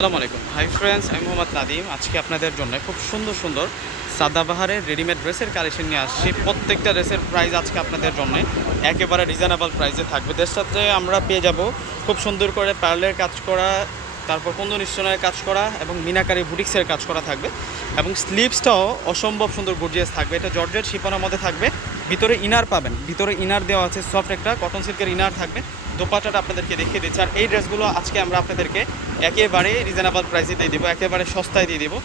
আসসালামু আলাইকুম hi friends, আমি মোহাম্মদ নাদিম। আজকে আপনাদের জন্য খুব সুন্দর সুন্দর সাদাবাহারের রেডিমেড ড্রেসের কালেকশন নিয়ে আসছি। প্রত্যেকটা ড্রেসের প্রাইস আজকে আপনাদের জন্য একেবারে রিজনেবল প্রাইসে থাকবে। ড্রেসটাতে আমরা পেয়ে যাব খুব সুন্দর করে পার্লের কাজ করা, তারপর কুন্দন স্টোনের কাজ করা এবং মিনাকারি বুটিক্সের কাজ করা থাকবে এবং স্লিভসটাও অসম্ভব সুন্দর গর্জিয়াস থাকবে। এটা জর্জেট শিফনের মধ্যে থাকবে। ভিতরে ইনার পাবেন, ভিতরে ইনার দেওয়া আছে, সফট একটা কটন সিল্কের ইনার থাকবে। দোপাট্টাটা আপনাদেরকে দেখিয়ে দিচ্ছি। আর এই ড্রেসগুলো আজকে আমরা আপনাদেরকে একেবারে রিজনেবল প্রাইসে দিয়ে দেবো, একেবারে সস্তায় দিয়ে দেবো।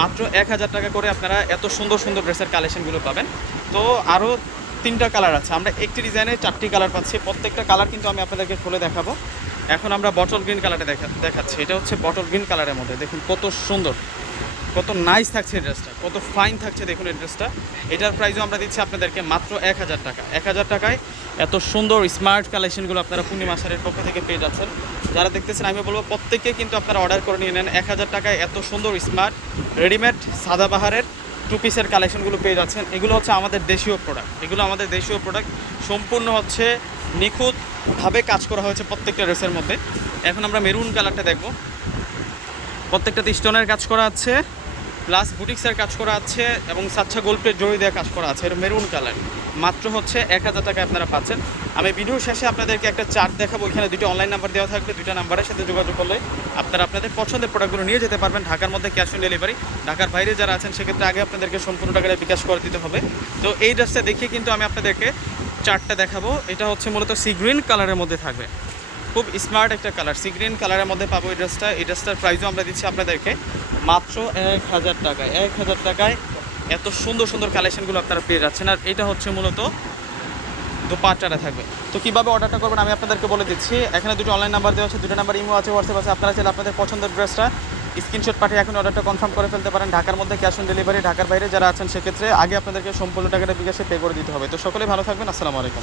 মাত্র 1000 টাকা করে আপনারা এত সুন্দর সুন্দর ড্রেসের কালেকশনগুলো পাবেন। তো আরও 3টা কালার আছে, আমরা একটি ডিজাইনে 4টি কালার পাচ্ছি। প্রত্যেকটা কালার কিন্তু আমি আপনাদেরকে খুলে দেখাবো। এখন আমরা বটল গ্রিন কালারে দেখাচ্ছি। এটা হচ্ছে বটল গ্রিন কালারের মধ্যে, দেখুন কত সুন্দর, কত নাইস থাকছে এই ড্রেসটা, কত ফাইন থাকছে দেখুন এই ড্রেসটা। এটার প্রাইসও আমরা দিচ্ছি আপনাদেরকে মাত্র 1000 টাকা। 1000 টাকায় এত সুন্দর স্মার্ট কালেকশনগুলো আপনারা পূর্ণিমা শাড়ির পক্ষ থেকে পেয়ে যাচ্ছেন। যারা দেখতেছেন আমি বলবো প্রত্যেককে কিন্তু আপনারা অর্ডার করে নিয়ে নেন। 1000 টাকায় এত সুন্দর স্মার্ট রেডিমেড সাদাবাহারের 2 পিসের কালেকশনগুলো পেয়ে যাচ্ছেন। এগুলো হচ্ছে আমাদের দেশীয় প্রোডাক্ট, সম্পূর্ণ হচ্ছে নিখুঁতভাবে কাজ করা হয়েছে প্রত্যেকটা ড্রেসের মধ্যে। এখন আমরা মেরুন কালারটা দেখব। প্রত্যেকটাতে স্টোনের কাজ করা আছে, প্লাস বুটিক্সের কাজ করা আছে এবং সাচ্চা গোল্ডের জড়ি দিয়ে কাজ করা আছে। এর মেরুন কালার মাত্র হচ্ছে 1000 টাকায় আপনারা পাচ্ছেন। আমি ভিডিও শেষে আপনাদেরকে একটা চার্ট দেখাবো, ওইখানে 2টা অনলাইন নাম্বার দেওয়া থাকবে। 2টা নাম্বারের সাথে যোগাযোগ করলে আপনারা আপনাদের পছন্দের প্রোডাক্টগুলো নিয়ে যেতে পারবেন। ঢাকার মধ্যে ক্যাশ অন ডেলিভারি, ঢাকার বাইরে যারা আছেন সেক্ষেত্রে আগে আপনাদেরকে সম্পূর্ণ টাকাটা বিকাশ করে দিতে হবে। তো এই ড্রেসটা দেখিয়ে কিন্তু আমি আপনাদেরকে চার্টটা দেখাবো। এটা হচ্ছে মূলত সি গ্রিন কালারের মধ্যে থাকবে, খুব স্মার্ট একটা কালার, সি গ্রিন কালারের মধ্যে পাবো এই ড্রেসটা। এই ড্রেসটার প্রাইসও আমরা দিচ্ছি আপনাদেরকে মাত্র 1000 টাকায়। 1000 টাকায় এত সুন্দর সুন্দর কালেকশনগুলো আপনারা পেয়ে যাচ্ছেন। আর এটা হচ্ছে মূলত দোপাট্টাটা থাকবে। তো কীভাবে অর্ডারটা করবেন আমি আপনাদেরকে বলে দিচ্ছি। এখানে 2টা অনলাইন নাম্বার দেওয়া আছে, 2টা নাম্বার ইমো আছে, হোয়াটসঅ্যাপ আছে। আপনারা চাইলে আপনাদের পছন্দের ড্রেসটা স্ক্রিনশট পাঠিয়ে এখন অর্ডারটা কনফার্ম করে ফেলতে পারেন। ঢাকার মধ্যে ক্যাশ অন ডেলিভারি, ঢাকার বাইরে যারা আছেন সেক্ষেত্রে আগে আপনাদেরকে সম্পূর্ণ টাকাটা বিকাশে পে করে দিতে হবে। তো সকলেই ভালো থাকবেন। আসসালামু আলাইকুম।